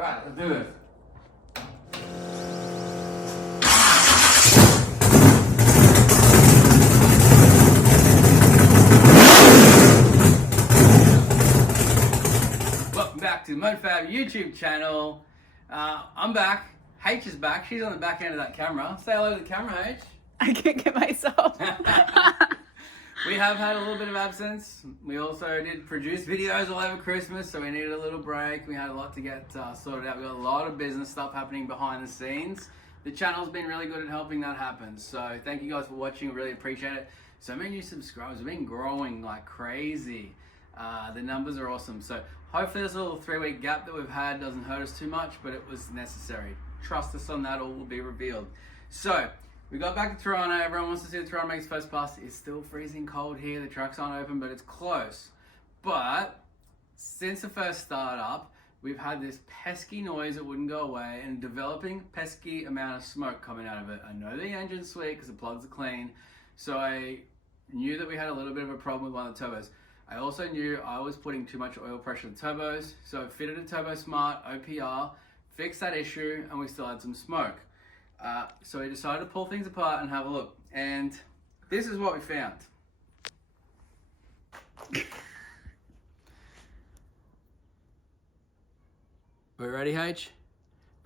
Right, let's do it. Welcome back to MoFab YouTube channel. I'm back. H is back. She's on the back end of that camera. Say hello to the camera, H. I can't get myself. We have had a little bit of absence. We also did produce videos all over Christmas, so we needed a little break. We had a lot to get sorted out. We got a lot of business stuff happening behind the scenes. The channel's been really good at helping that happen. So thank you guys for watching. Really appreciate it. So many new subscribers. We've been growing like crazy. The numbers are awesome. So hopefully this little 3-week gap that we've had doesn't hurt us too much, but it was necessary. Trust us on that, all will be revealed. So we got back to Torana. Everyone wants to see the Torana make its first pass. It's still freezing cold here. The tracks aren't open, but it's close. But since the first startup, we've had this pesky noise that wouldn't go away and a developing pesky amount of smoke coming out of it. I know the engine's sweet because the plugs are clean. So I knew that we had a little bit of a problem with one of the turbos. I also knew I was putting too much oil pressure in the turbos. So I fitted a Turbo Smart OPR, fixed that issue, and we still had some smoke. So we decided to pull things apart and have a look. And this is what we found. We ready, H?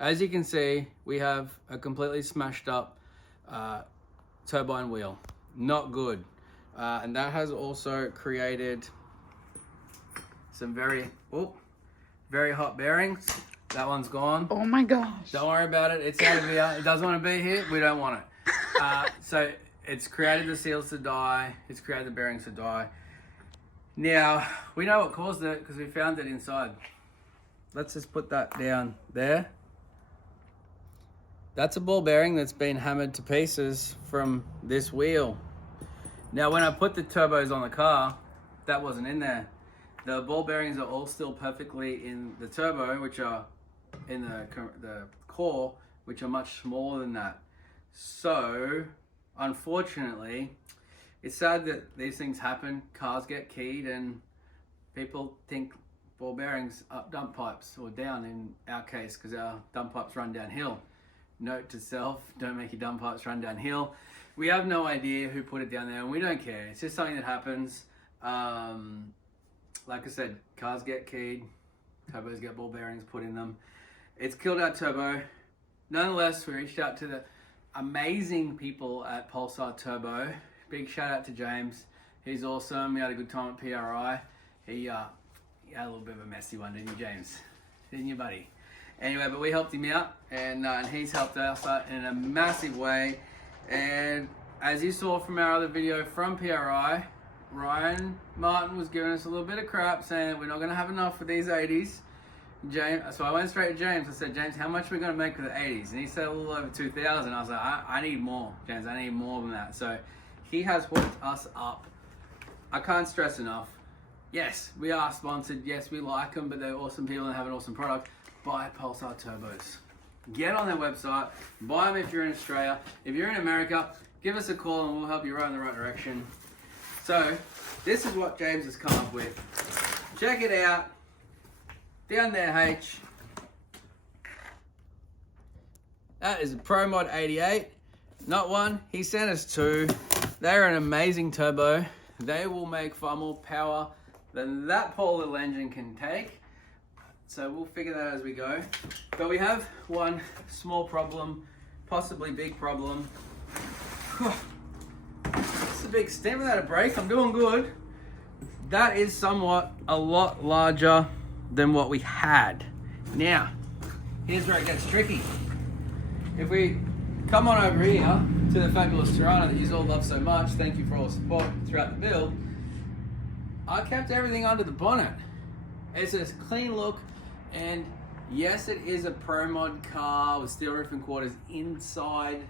As you can see, we have a completely smashed up turbine wheel. Not good. And that has also created some very hot bearings. That one's gone. Oh my gosh. Don't worry about it. It's out of here. It doesn't want to be here. We don't want it. So it's created the seals to die. It's created the bearings to die. Now, we know what caused it because we found it inside. Let's just put that down there. That's a ball bearing that's been hammered to pieces from this wheel. Now, when I put the turbos on the car, that wasn't in there. The ball bearings are all still perfectly in the turbo, which are in the core, which are much smaller than that. So, unfortunately, it's sad that these things happen. Cars get keyed and people think ball bearings up dump pipes, or down in our case, because our dump pipes run downhill. Note to self, don't make your dump pipes run downhill. We have no idea who put it down there and we don't care. It's just something that happens. Like I said, cars get keyed, turbos get ball bearings put in them. It's killed our turbo. Nonetheless, we reached out to the amazing people at Pulsar Turbo. Big shout out to James. He's awesome. We had a good time at PRI. He had a little bit of a messy one, didn't you, James? Didn't you, buddy? Anyway, but we helped him out, and he's helped us out in a massive way. And as you saw from our other video from PRI, Ryan Martin was giving us a little bit of crap, saying that we're not going to have enough for these 80s. James, so I went straight to James. I said, James, how much are we going to make for the 80s? And he said a little over 2,000. I was like, I need more, James. I need more than that. So he has hooked us up. I can't stress enough. Yes, we are sponsored. Yes, we like them, but they're awesome people and have an awesome product. Buy Pulsar Turbos. Get on their website. Buy them if you're in Australia. If you're in America, give us a call and we'll help you run in the right direction. So, this is what James has come up with. Check it out. Down there, H. That is a Pro Mod 88. Not one. He sent us two. They're an amazing turbo. They will make far more power than that poor little engine can take. So we'll figure that out as we go. But we have one small problem, possibly big problem. It's a big stem without a brake. I'm doing good. That is somewhat a lot larger than what we had. Now, here's where it gets tricky. If we come on over here to the fabulous Torana that you all love so much, thank you for all the support throughout the build. I kept everything under the bonnet. It's a clean look, and yes, it is a Pro Mod car with steel roof and quarters inside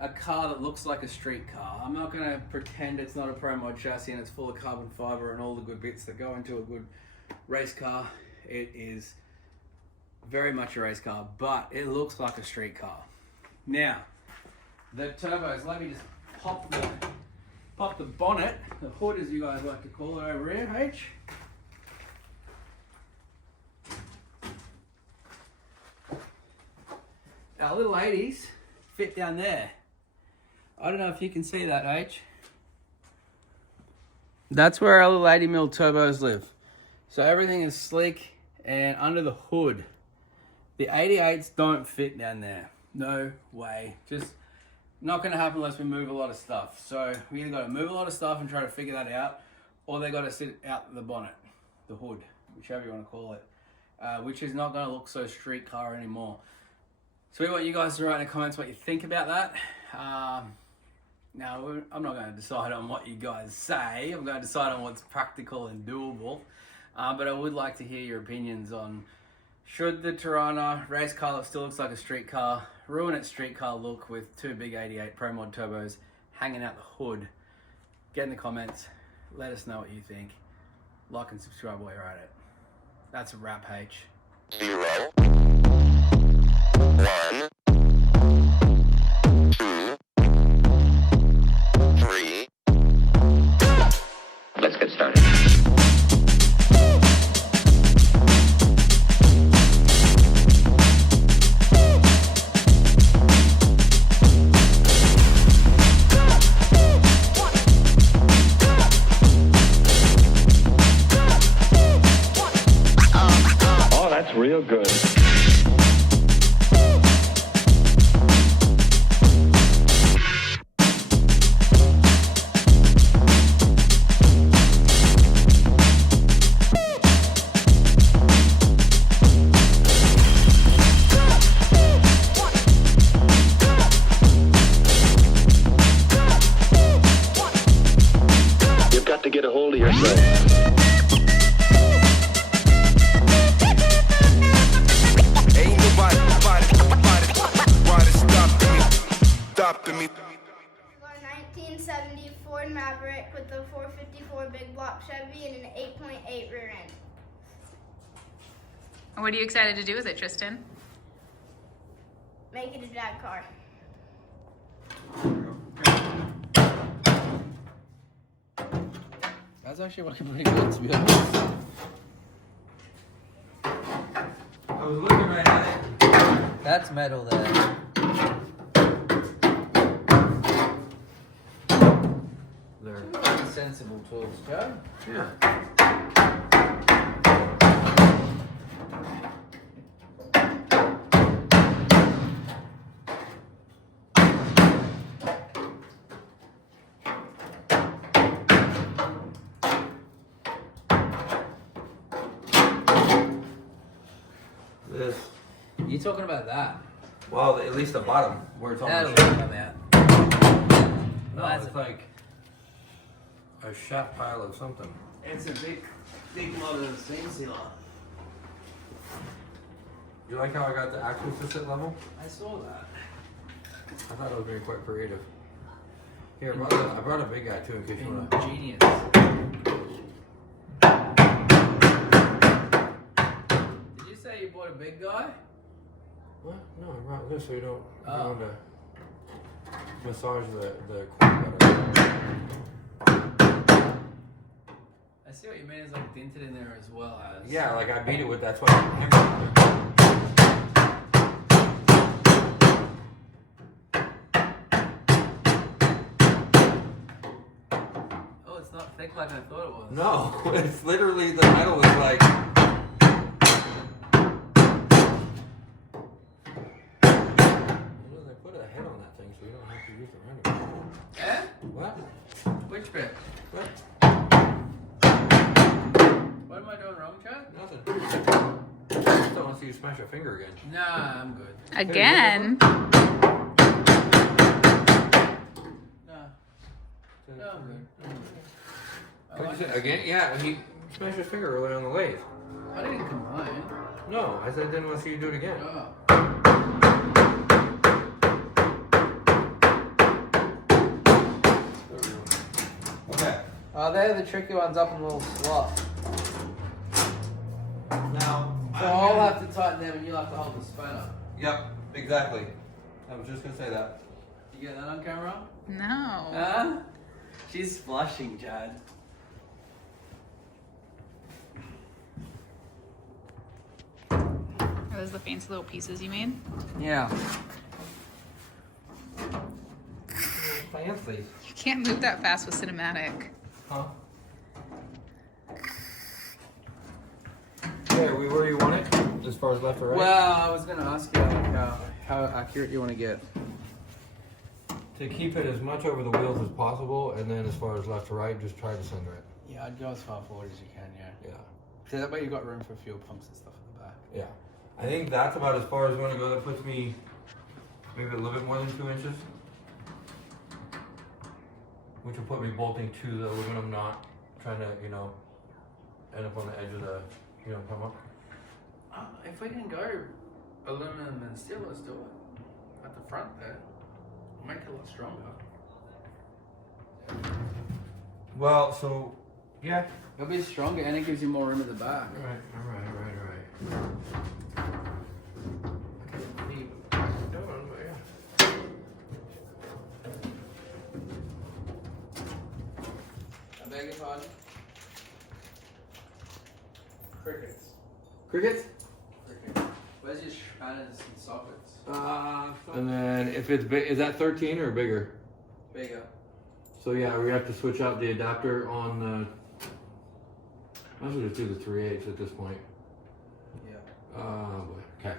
a car that looks like a street car. I'm not going to pretend it's not a Pro Mod chassis and it's full of carbon fiber and all the good bits that go into a good race car. It is very much a race car, but it looks like a street car. Now, the turbos, let me just pop the bonnet, the hood as you guys like to call it over here, H. our little 80s fit down there. I don't know if you can see that, H. That's where our little 80 mil turbos live. So everything is sleek and under the hood. The 88s don't fit down there. No way. Just not going to happen unless we move a lot of stuff. So we either got to move a lot of stuff and try to figure that out, or they got to sit out the bonnet, the hood, whichever you want to call it, which is not going to look so street car anymore. So we want you guys to write in the comments what you think about that. Now, I'm not going to decide on what you guys say. I'm going to decide on what's practical and doable. But I would like to hear your opinions on, should the Torana race car that still looks like a street car ruin its street car look with two big 88 Pro Mod turbos hanging out the hood? Get in the comments. Let us know what you think. Like and subscribe while you're at it. That's a wrap, H. 0, 1, 2, 3. Let's get started. Oh, that's real good. You've got to get a hold of yourself. Ain't nobody stopping me. Our 1970 Ford Maverick with a 454 big block Chevy and an 8.8 rear end. What are you excited to do with it, Tristan? Make it a drag car. That's actually working pretty good, to be honest. I was looking right at it. That's metal there. They're sensible tools, Joe. Yeah. This. You talking about that? Well, at least the bottom where it's on That'll the shaft. come out. No, that's it's like a shaft pile of something. It's a big lot of seam sealer. You like how I got the axles to sit level? I saw that. I thought it was being quite creative. Here, I brought a big guy too in case you want to. Ingenious. Did you say you bought a big guy? What? No, I brought this so you don't Oh. want to massage the corn better. I see what you mean. It's like dented in there as well as. Yeah, like I beat it with that's why I'm hammering. Oh, it's not thick like I thought it was. No, it's literally the metal is like. They put a head on that thing so you don't have to use the random. Eh? What? Which bit? What? What am I doing wrong, Chad? Nothing. I just don't want to see you smash a finger again. Nah, I'm good. Again? No. No, I'm good. I What'd like you say? this. Again? Yeah, he smashed his finger earlier on the lathe. I didn't complain. No, I said I didn't want to see you do it again. Oh. Okay. Oh, they're the tricky ones up in the little slot. Now, So I'll have to tighten them and you'll have to hold the spanner. Yep, exactly. I was just gonna say that. You get that on camera? No. Huh? She's flushing, Chad. Are those the fancy little pieces you made? Yeah. Fancy. You can't move that fast with cinematic. Huh? Okay, are we where you want it? As far as left or right? Well, I was gonna ask you like, how accurate you want to get. To keep it as much over the wheels as possible, and then as far as left to right, just try to center it. Yeah, I'd go as far forward as you can. Yeah. Yeah. So that way you've got room for fuel pumps and stuff in the back. Yeah. I think that's about as far as we want to go. That puts me maybe a little bit more than 2 inches. Which will put me bolting to the aluminum, not trying to, end up on the edge of the, come up. If we can go aluminum and steel, let's do it. At the front there. Make it a lot stronger. Well, so, yeah. It'll be stronger and it gives you more room at the back. Alright. I beg your pardon? Crickets. Crickets? Crickets. Where's your spanners and sockets? And then if it's big, is that 13 or bigger? Bigger. So yeah, we have to switch out the adapter on the. Might as well just do the 3/8 at this point. Yeah. Okay.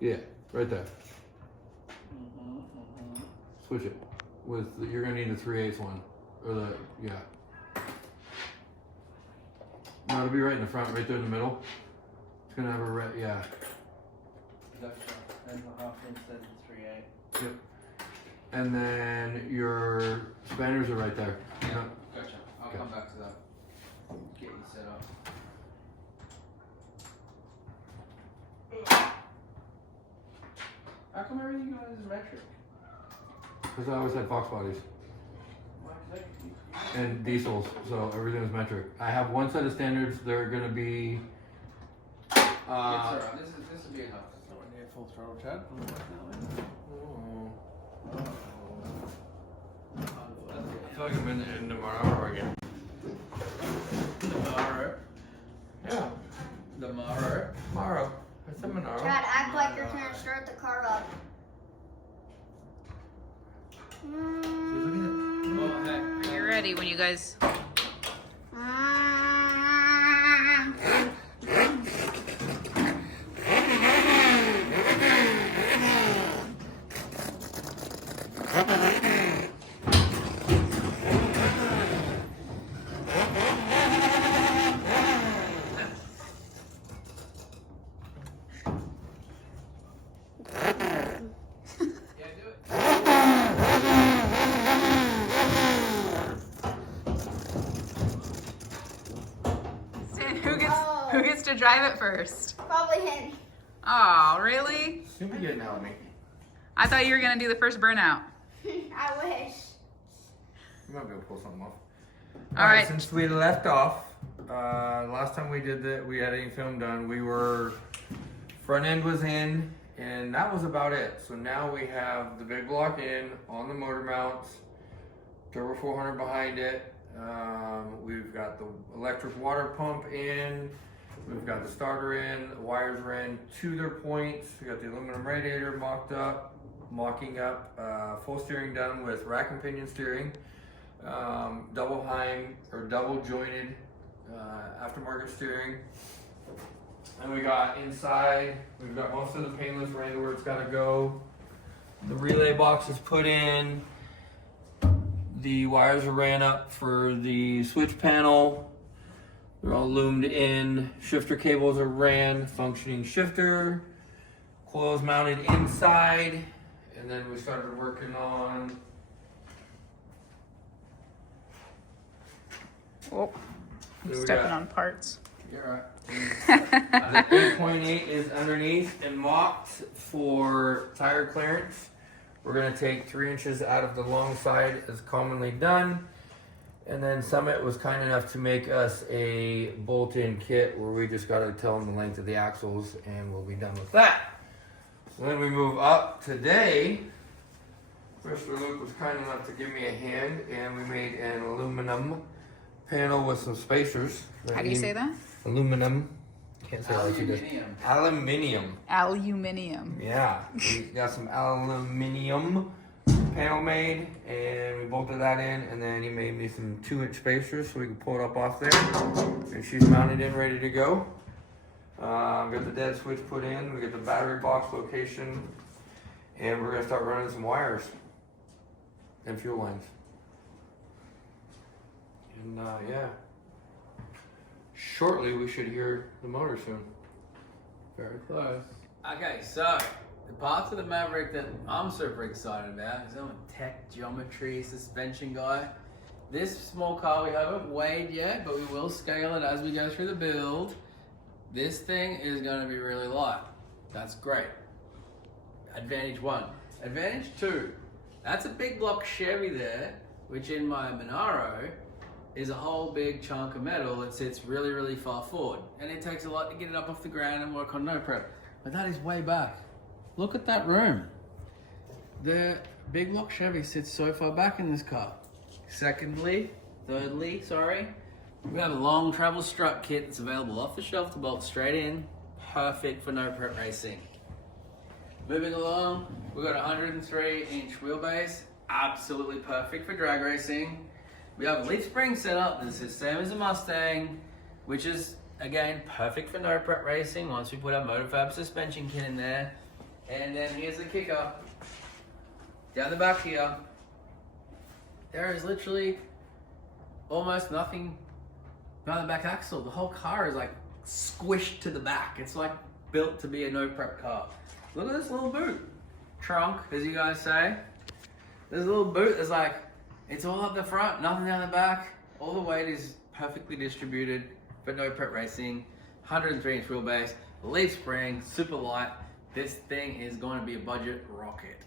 Yeah, right there. Switch it. You're gonna need the 3/8 one, or yeah. No, it'll be right in the front, right there in the middle. It's gonna have a red, yeah. That's 10.5 instead of 3/8. Yep. And then your spanners are right there. Yeah. Gotcha. I'll come back to that. Get you set up. How come everything you got is metric? Because I always had Fox bodies and diesels, so everything was metric. I have one set of standards. They're gonna be. It's alright. This will be enough. So we need a full throttle, Chad. I feel like I'm in tomorrow again. Tomorrow. Yeah. Tomorrow. Tomorrow. I said tomorrow. Chad, act like you're trying to start the car up. Oh, heck. Are you ready when you guys... Who gets to drive it first? Probably him. Oh, really? Soon be getting out of me. I thought you were gonna do the first burnout. I wish. You might be able to pull something off. All right. Since we left off, last time we did that, we had any film done. Front end was in, and that was about it. So now we have the big block in on the motor mounts, turbo 400 behind it. We've got the electric water pump in. We've got the starter in. The wires are in to their points. We got the aluminum radiator mocking up. Full steering done with rack and pinion steering. Double Heim or double jointed aftermarket steering. And we got inside, we've got most of the painless ran where it's got to go. The relay box is put in. The wires are ran up for the switch panel. They're all loomed in. Shifter cables are ran, functioning shifter. Coils mounted inside. And then we started working on Oh, I'm So we stepping got- on parts. You're right. the 8.8 is underneath and mocked for tire clearance. We're going to take 3 inches out of the long side as commonly done. And then Summit was kind enough to make us a bolt-in kit where we just got to tell them the length of the axles and we'll be done with that. So then we move up today. Mr. Luke was kind enough to give me a hand and we made an aluminum panel with some spacers. How do you say that? Aluminum. Can't say it like you did. Aluminium. Aluminium. Yeah, we got some aluminium panel made, and we bolted that in, and then he made me some 2-inch spacers so we can pull it up off there. And she's mounted in, ready to go. We got the dead switch put in, we got the battery box location, and we're gonna start running some wires and fuel lines. And yeah, shortly we should hear the motor soon. Very close. Okay, so the parts of the Maverick that I'm super excited about is I'm a tech geometry suspension guy. This small car we haven't weighed yet, but we will scale it as we go through the build. This thing is going to be really light. That's great. Advantage 1. Advantage 2. That's a big block Chevy there, which in my Monaro is a whole big chunk of metal that sits really, really far forward. And it takes a lot to get it up off the ground and work on no prep. But that is way back. Look at that room. The big block Chevy sits so far back in this car. Thirdly, we have a long travel strut kit that's available off the shelf to bolt straight in. Perfect for no prep racing. Moving along, we've got a 103-inch wheelbase. Absolutely perfect for drag racing. We have a leaf spring setup that's the same as a Mustang, which is, again, perfect for no prep racing once we put our Motorfab suspension kit in there. And then here's the kicker. Down the back here, there is literally almost nothing behind the back axle. The whole car is like squished to the back. It's like built to be a no prep car. Look at this little boot. Trunk, as you guys say. This little boot is like, it's all up the front, nothing down the back. All the weight is perfectly distributed for no prep racing. 103-inch wheelbase, leaf spring, super light. This thing is going to be a budget rocket.